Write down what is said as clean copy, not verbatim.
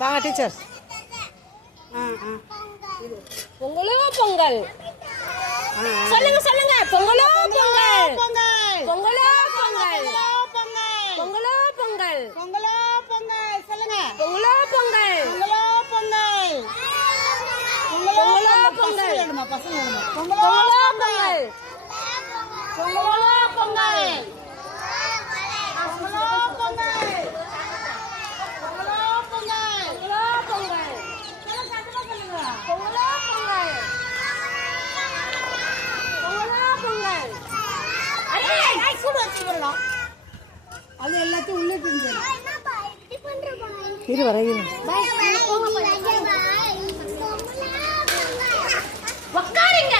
வாங்க டீச்சர். பொங்கலோ பொங்கல். சொல்லுங்க சொல்லுங்க. பொங்கலோ பொங்கல். பொங்கலோ பொங்கல். பொங்கலோ பொங்கல். பொங்கலோ பொங்கல் சொல்லுங்க. பொங்கலோ பொங்கல். பொங்கலோ பொங்கல். பொங்கலோ பொங்கல். பசங்க வேணுமா? பொங்கலோ பொங்கல். பொங்கலோ பொங்கல். அது எல்லாத்தையும் உள்ளே இரு வரையும் உட்காருங்க.